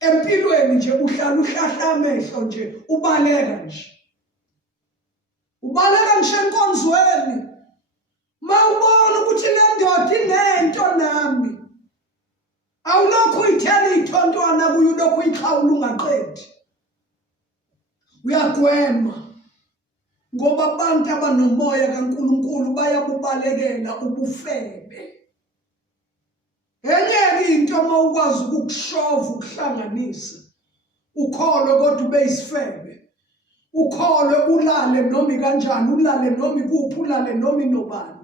Empilweni nje uhlala uhlahla amehlo nje, ubaleka nje. Ubaleka nje enkonzweni. Mawubona ukuthi le ndoda inento nami, awulokhu uyithela iy'thontwana kuyo, ulokhu uyikhawula ungaqedi. Uyagwema ngoba abantu abanomoya kaNkulunkulu bayabubalekela ubufebe. Enye into uma ukwazi ukukushova ukuhlanganisa, ukholwe kodwa ube yisifebe, ukholwe ulale noma kanjani, ulale noma ikuphi, ulale noma inobani,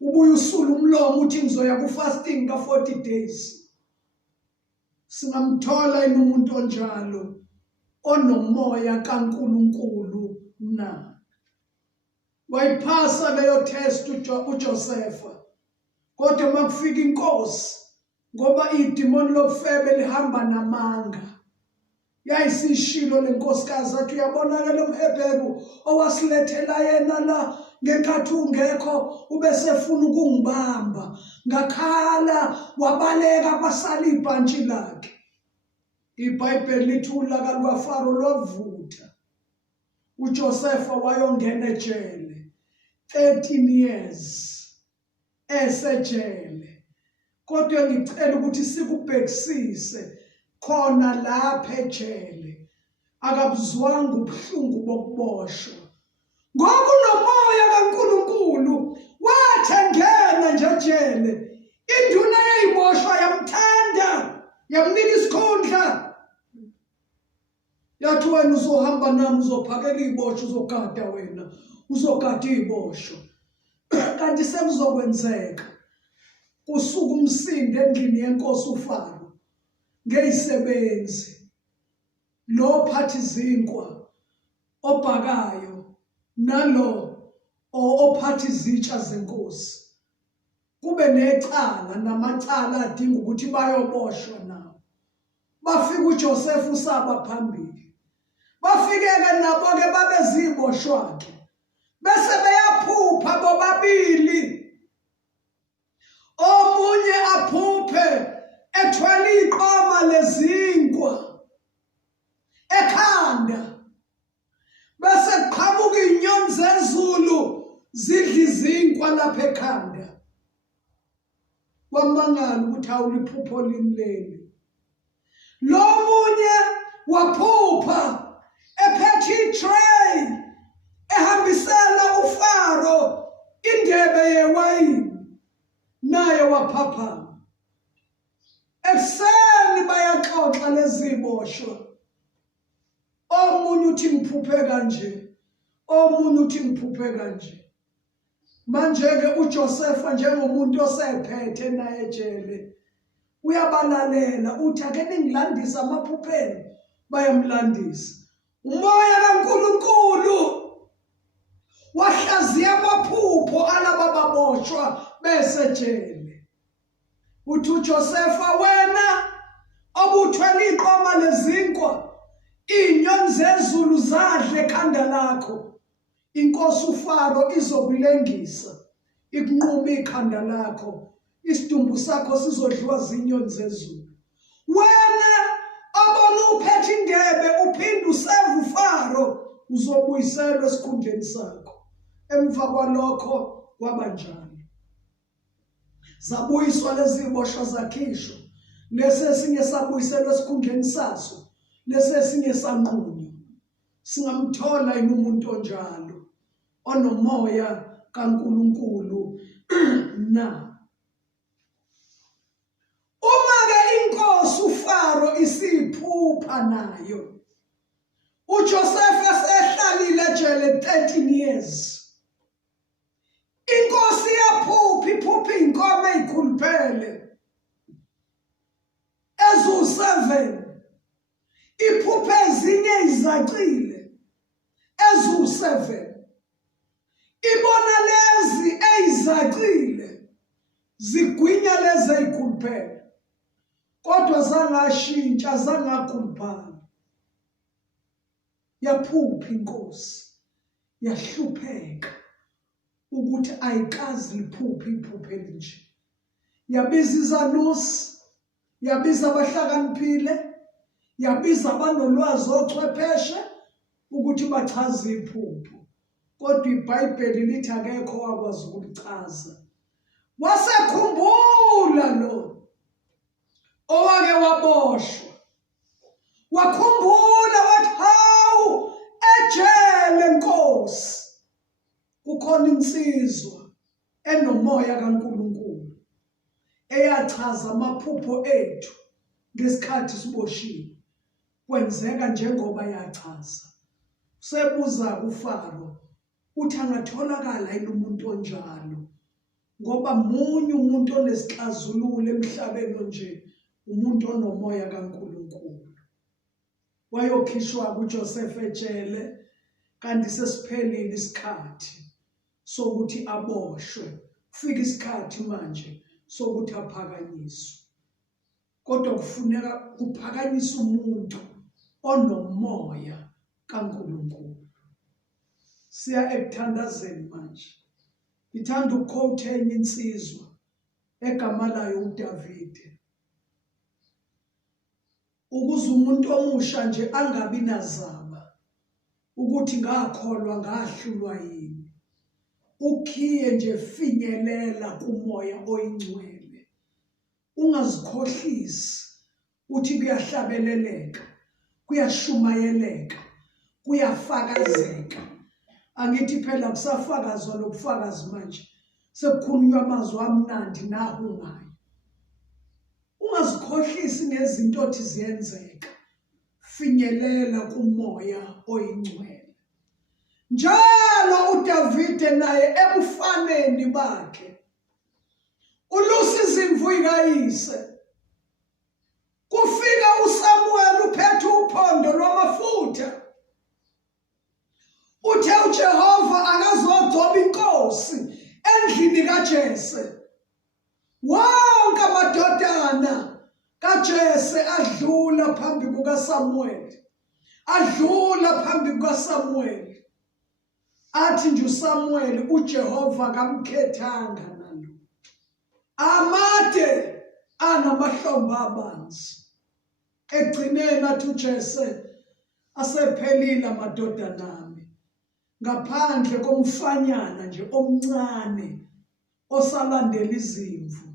ubuye usule umlomo uthi ngizoya ku-fasting ka-40 days. Singamthola yini umuntu onjalo onomoya kaNkulunkulu na? Wayiphasa leyo test uJosefa. Kodwa makufika inkosi, ngoba idimoni lobufebe lihamba namanga, yayisishilo lenkosikazi athi uyabona-ke lo mHebheru owasilethela yena la ngenkathi ungekho ubesefuna ukungibamba. Ngakhala wabaleka kwasala ibhantshi lakhe. iBhayibheli lithi ulaka lukaFaro lwavutha. uJosefa wayongena ejele 13 years esejele. Kodwa ngicela ukuthi sikubhekisise khona lapha ejele akabuzwanga ubuhlungu bokuboshwa. Ngoba unomoya kaNkulunkulu wathi engena nje ejele, induna yayiboshwa yamthanda, yamnika isikhundla. Yathi wena uzohamba nami, uzophakela iy'boshwa, uzogada wena, uzogada iy'boshwa. Kanti sekuzokwenzeka kusuka umsindo endlini yenkosi uFaro ngey'sebenzi, lo phathi izinkwa, obhakayo, nalo ophathi izitsha zenkosi. Kube necala namacala adinga ukuthi bayoboshwa nawo. Bafika uJosefa usaba phambili. Bafike-ke nabo-ke babeziboshwa-ke. Bese beyaphupha bobabili. Omunye aphuphe ethwele iqoma lezinkwa ekhanda. Bese kuqhamuka iy'nyoni lapha ekhanda wamangala ukuthi awuliphupho limleli. Lo munye waphupha ephethe itray ehambisela uFaro indebe yewayini naye waphaphama. Ekuseni bayaxoxa leziboshwa. Omunye uthi ngiphuphe kanje, omunye uthi ngiphuphe kanje. Manje-ke uJosefa njengomuntu osephethe naye ejele uyabalalela uthi ake ningilandise amaphupheni, bayamlandisa. Umoya kaNkulunkulu wahlaziya amaphupho alaba baboshwa besejele. Uthi uJosefa, wena obuthwele iqoma lezinkwa, inyoni zezulu zadle ekhanda lakho, inkosi uFaro izokulengisa ikunqume ikhanda lakho, isidumbu sakho sizodliwa zinyoni zezulu. Wena abona uphethe indebe uphinde useve uFaro, uzobuyiselwa esikhundleni sakho. Emva kwalokho kwaba njalo. Zabuyiswa lezi boshwa zakhishwa, lesi esinye sabuyiselwa esikhundleni saso, lesi esinye sanqunywa. Singamthola yini umuntu onjalo onomoya kaNkulunkulu na? Uma-ke inkosi uFaro isiphupha nayo, uJosefa sehlalile ejele 13 years. Inkosi iphupha inkomo ezikhuluphele ezu-7, iphupha ezinye izacile ezu-7. Ibona lezi ezizacile zigwinya lezi ezikhuluphele, kodwa zangashintsha, zangakhuluphana. Yaphupha inkosi, yahlupheka ukuthi ayikazi liphuphe iphupho elinje. Yabiza izanusi, yabiza abahlakaniphile, yabiza abanolwazi ochwepheshe ukuthi bachaze iphupho. Kodwa iBhayibheli lithi akekho wakwazi ukulichaza. Wasekhumbula lo owake waboshwa, wakhumbula wathi hawu, ejele Nkosi kukhona insizwa enomoya kaNkulunkulu eyachaza amaphupho ethu ngesikhathi siboshiwe. Kwenzeka njengoba yachaza. Sebuza kuFaro uthi angatholakala yini umuntu onjalo, ngoba munye umuntu onesixazululo emhlabeni onje, umuntu onomoya kaNkulunkulu. Wayokhishwa kuJosefa ejele, kanti sesiphelile isikhathi sokuthi aboshwe. Kufika isikhathi manje sokuthi aphakanyiswe. Kodwa kufuneka kuphakanyiswe umuntu onomoya kaNkulunkulu. Siya ekuthandazeni manje. Ngithanda ukuquote enye insizwa egama layo uDavide. Ukuze umuntu omusha nje angabi nazaba ukuthi ngakholwa ngahlulwa yini. Ukhiye nje finyelela kumoya oyingcwele. Ungazikhohlisi uthi kuyahlabeleleka, kuyashumayeleka, kuyafakazeka. Angithi phela kusafakazwa lokufakazi manje. Sekukhulunywa amazwi amnandi nahungayo. Ungazikhohlisi ngezinto othi ziyenzeka. Finyelela kumoya oyingcwele. Njalo uDavide naye ebufaneni bakhe ulusa izimvu ikayise. Kufika uSamuel uphethe uphondo lwamafutha. Uthe uJehova akazogcoba inkosi endlini kaJese. Wonke amadodana kaJese adlula phambi kukaSamuel. Adlula phambi kukaSamuel. Athi nje uSamuel uJehova kamkhethanga nalo. Amade anamahlombe abanzi. Egcineni athi uJese asephelile amadodana ami. Ngaphandle komfanyana nje omncane osalandela izimvu.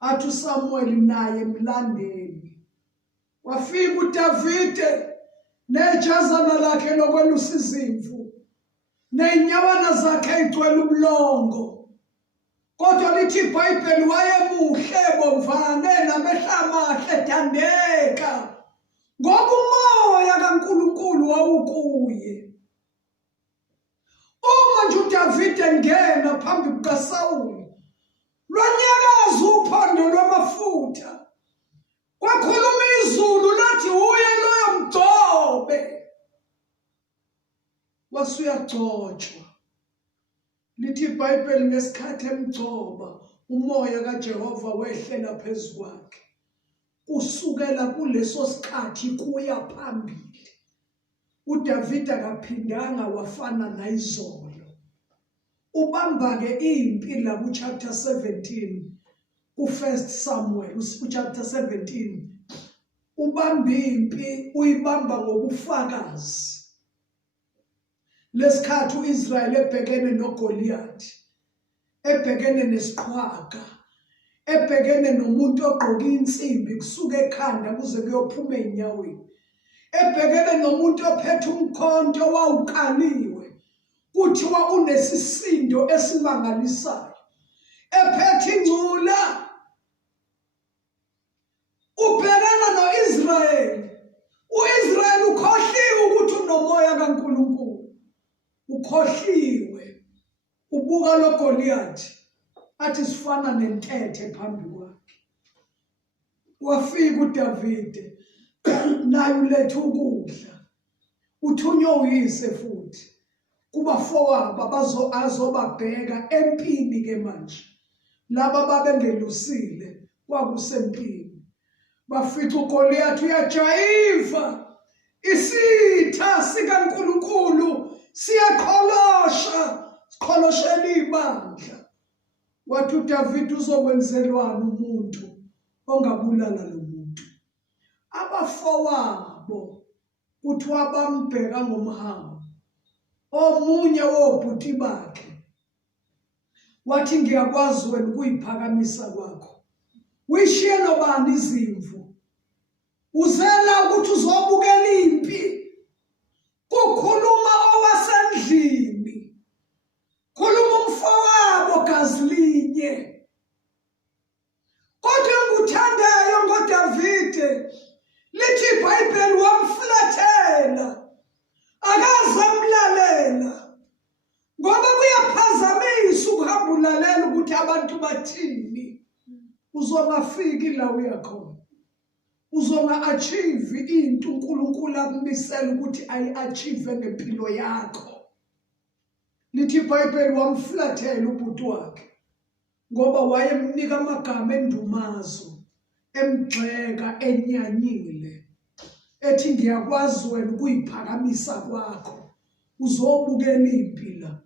Athi uSamuel naye emlandeli. Wafika uDavide nejazana lakhe lokwelusa izimvu, ney'nyawana zakhe ey'gcwele ubulongo. Kodwa lithi iBhayibheli wayemuhle bomvane namehlo amahle ethandeka, ngoba umoya kaNkulunkulu wawukuye. Uma nje uDavide engena phambi kukaSawuli, lwanyakaza uphondo lwamafutha, kwakhuluma izulu lathi uye loyo mgcobe. Wasuyagcotshwa. Lithi iBhayibheli ngesikhathi emgcoba, umoya kaJehova wehlela phezu kwakhe. Kusukela kuleso sikhathi kuya phambili, uDavide akaphindanga wafana nayizolo. Ubamba-ke impi la ku-chapter 17 ku-1 Samuel, ku-chapter 17. Ubamba impi, uyibamba ngobufakazi. Lesikhathi uIsrael ebhekene noGoliathi, ebhekene nesiqhwaga, ebhekene nomuntu ogqoke insimbi kusuka ekhanda kuze kuyophuma ey'nyaweni, ebhekene nomuntu ophethe umkhonto owawukaliwe kuthiwa unesisindo esimangalisayo, ephethe ingcula. Ubhekana noIsrayeli. UIsrayeli ukhohliwe ukuthi unomoya kaNkulunkulu. Ukhohliwe. Ubuka lo Goliathi athi sifana nentethe phambi kwakhe. Wafika uDavide naye uletha ukudla. Uthunywe uyise futhi kubafowabo azobabheka empini ke manje. Laba babengelusile kwakusempini. Bafica uGoliathi uyajayiva. Isitha sikaNkulunkulu siyakholosha, sikholoshela ibandla. Wathi uDavide uzokwenzelwana umuntu ongabulala lo muntu. Abafowabo kuthiwa bambheka ngomhawu. Omunye wobhuti bakhe wathi ngiyakwazi wena ukuyiphakamisa kwakho. Uyishiye nobani izimvu? Uzela ukuthi uzobukela impi. Kukhuluma owasendlini, khuluma umfowabo gazi linye. Kodwa engikuthandayo ngoDavide, lithi iBhayibheli wamfulathela, akaze amlalela, ngoba kuyaphazamisa ukuhamba ulalela ukuthi abantu bathini. Uzongafiki la uyakhona, uzonga-achieve into uNkulunkulu akumisela ukuthi ayi-achieve ngempilo yakho. Lithi iBhayibheli wamfulathela ubhuti wakhe, ngoba wayemnika amagama endumazo, emgxeka, enyanyile, ethi ngiyakwazi wena ukuyiphakamisa kwakho, uzobukela impi la.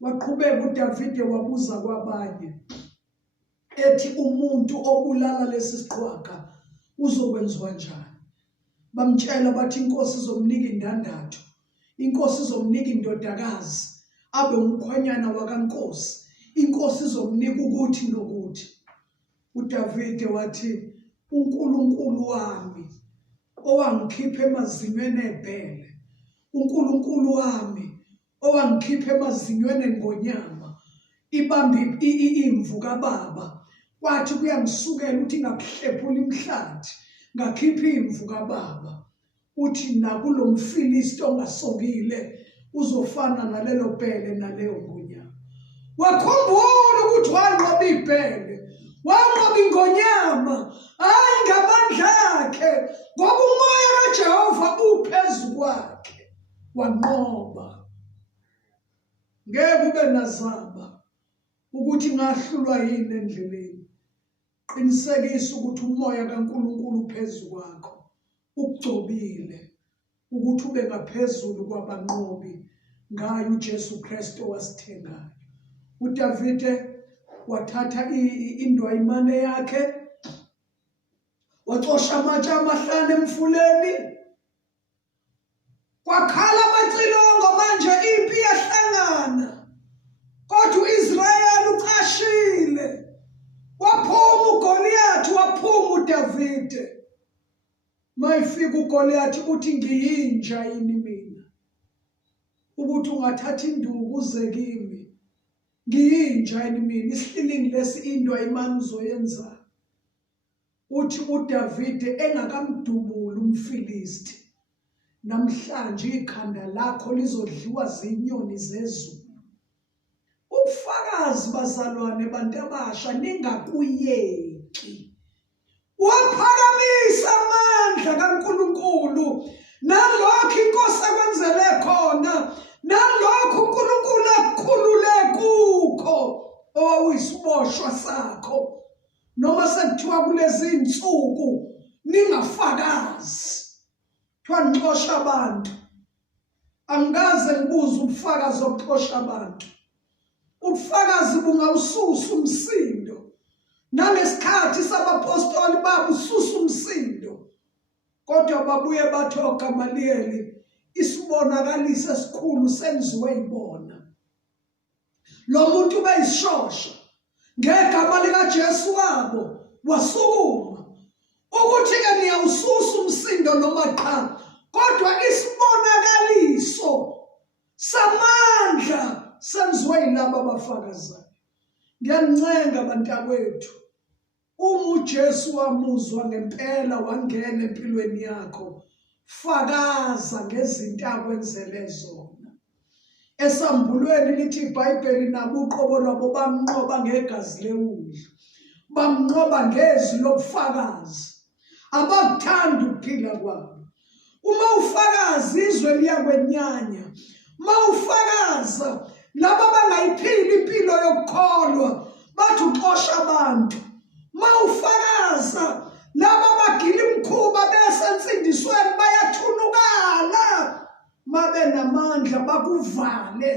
Waqhubeka uDavide wabuza kwabanye, ethi umuntu obulala lesi siqhwaga uzokwenziwa njani? Bamtshela bathi inkosi izomnika indandatho, inkosi izomnika indodakazi abe umkhwenyana wakaNkosi, inkosi izomnika ukuthi nokuthi. uDavide wathi uNkulunkulu wami owangikhipha emazinyweni ebhele, uNkulunkulu wami owangikhipha emazinyweni engonyama, ibambe imvu kababa, kwathi kuyangisukela ukuthi ngakuhlephula imhlathi, ngakhipha imvu kababa. Uthi nakulo mfilisti ongasokile uzofana nalelo bhele naleyo ngonyama. Wakhumbula ukuthi wanqoba ibhele, wanqoba ingonyama, hayi ngamandla akhe, ngoba umoya kaJehova uphezu kwakhe. Wanqoba. Ngeke ube nazaba ukuthi ngahlulwa yini endleleni. Qinisekisa ukuthi umoya kaNkulunkulu phezu kwakho, ukugcobile ukuthi ube ngaphezulu kwabanqobi ngaye uJesu Kristu owasithengayo. uDavide wathatha indwayimane yakhe, wacosha amatshe amahlanu emfuleni, kwakhala amacilongo, manje impi yahlangana. Kodwa uIsrayeli ucashile. efika uGoliathi uthi ngiyinja yini mina ukuthi ungathatha induku uze kimi, ngiyinja yini mina, isihilingi lesi into ayimani uzoyenza. Uthi uDavide engakamdubuli umFilisti, namhlanje ikhanda lakho lizodliwa zinyoni zezulu. Ubufakazi bazalwane bantu abasha ningakuyeki. Waphakamisa amandla kaNkulunkulu nalokho inkosi ekwenzele khona, nalokho uNkulunkulu akukhulule kukho owawuyisiboshwa sakho. Noma sekuthiwa kulezi insuku ningafakazi, kuthiwa nixosha abantu. Angikaze ngibuze ubufakazi obuxosha abantu. Ubufakazi bungawususa umsindo. Nangesikhathi sabapostoli babususa umsindo, kodwa babuye bathi oGamaliyeli isibonakaliso esikhulu senziwe yibona. Lo muntu bayishosha ngegama likaJesu wabo wasukuma ukuthi-ke niyawususa umsindo noma qha, kodwa isibonakaliso samandla senziwe yilabo abafakazayo. Ngiyanincenga bantakwethu, uma uJesu wamuzwa ngempela wangena empilweni yakho, fakaza ngezinto akwenzele zona. Esambulweni lithi iBhayibheli nabo uqobo lwabo bamnqoba ngegazi lewundlu, bamnqoba ngezwi lobufakazi, abakuthanda ukuphila kwabo. Uma ufakaza izwe liyakwenyanya, uma ufakaza laba bangayiphili impilo yokukholwa bathi uxosha abantu. Uma ufakaza laba bagila imkhuba besensindisweni bayathunukala, mabe namandla bakuvale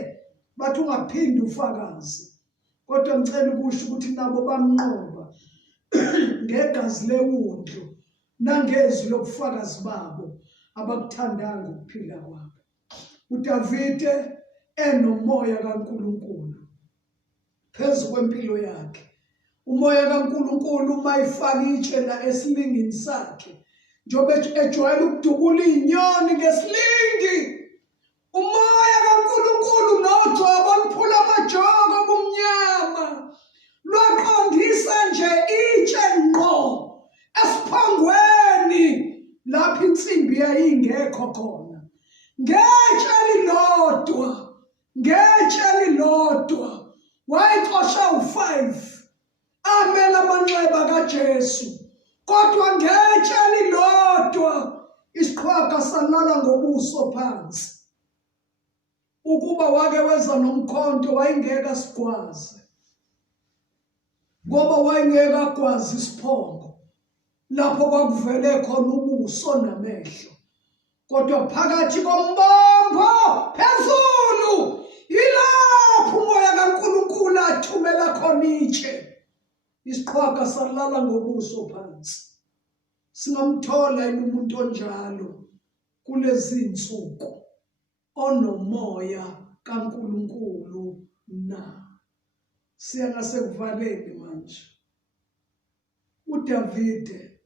bathi ungaphindi ufakaze. Kodwa ngicela ukusho ukuthi nabo bamnqoba ngegazi lewundlu nangezwi lobufakazi babo abakuthandanga ukuphila kwabo. uDavide enomoya kaNkulunkulu phezu kwempilo yakhe. Umoya kaNkulunkulu uma ifaka itshe la esilingini sakhe, njengoba ejwayele ukudubula inyoni ngesilingi, umoya kaNkulunkulu nojobo oluphula amajoko obumnyama lwaqondisa nje itshe ngqo esiphongweni lapho insimbi yayingekho khona. Ngetshe lilodwa wayixosha u5 amela amanxeba kaJesu, kodwa ngetshe lilodwa isiqhwaga salala ngobuso phansi. Ukuba wake weza nomkhonto wayengeka sigwaze, ngoba wayengeka agwazi isiphongo lapho kwakuvele khona ubuso namehlo. Kodwa phakathi kombombo phezulu yilapho umoya kaNkulunkulu athumela khona itshe, isiqhwaga salala ngobuso phansi. Singamthola yini umuntu onjalo kulezi insuku, onomoya kaNkulunkulu na? Siya ngasekuvaleni manje. uDavide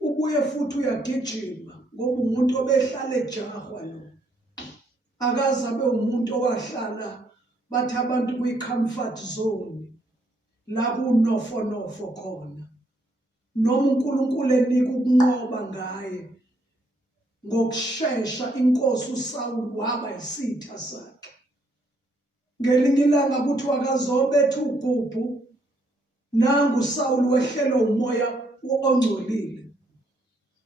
ubuye futhi uyagijima ngoba umuntu obehlala ejahwa lo. Akaze abe umuntu owahlala bathi abantu kwi-comfort zone la kunofonofo khona, noma uNkulunkulu enika ukunqoba ngaye. Ngokushesha inkosi uSawuli waba isitha sakhe. Ngelinye ilanga kuthiwa akazobetha ugubhu, nangu uSawuli wehlelwe umoya ongcolile.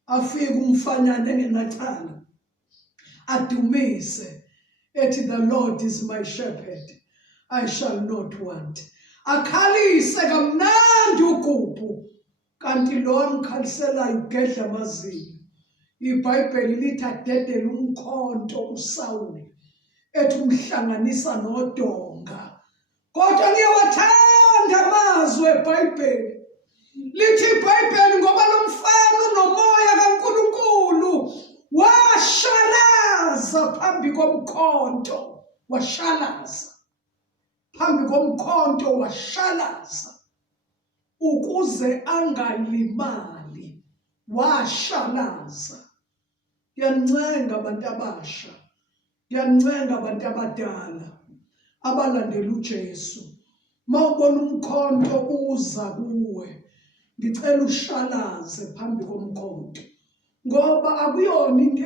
Afike umfanyana engenacala adumise ethi, the Lord is my shepherd, I shall not want. Akhalise kamnandi ugubhu, kanti lo amkhaliselayo ugedla amazinyo. iBhayibheli lithi adedele umkhonto uSawuli ethi umhlanganisa nodonga. Kodwa ngiyawathanda amazwi eBhayibheli. Lithi iBhayibheli ngoba lo mfana unomoya kaNkulunkulu washalaza phambi komkhonto, washalaza phambi komkhonto, washalaza ukuze angalimali, washalaza. Ngiyancenga abantu abasha, ngiyancenga abantu abadala abalandela uJesu. Mawubona umkhonto uza kuwe, ngicela ushalaze phambi komkhonto, ngoba akuyona into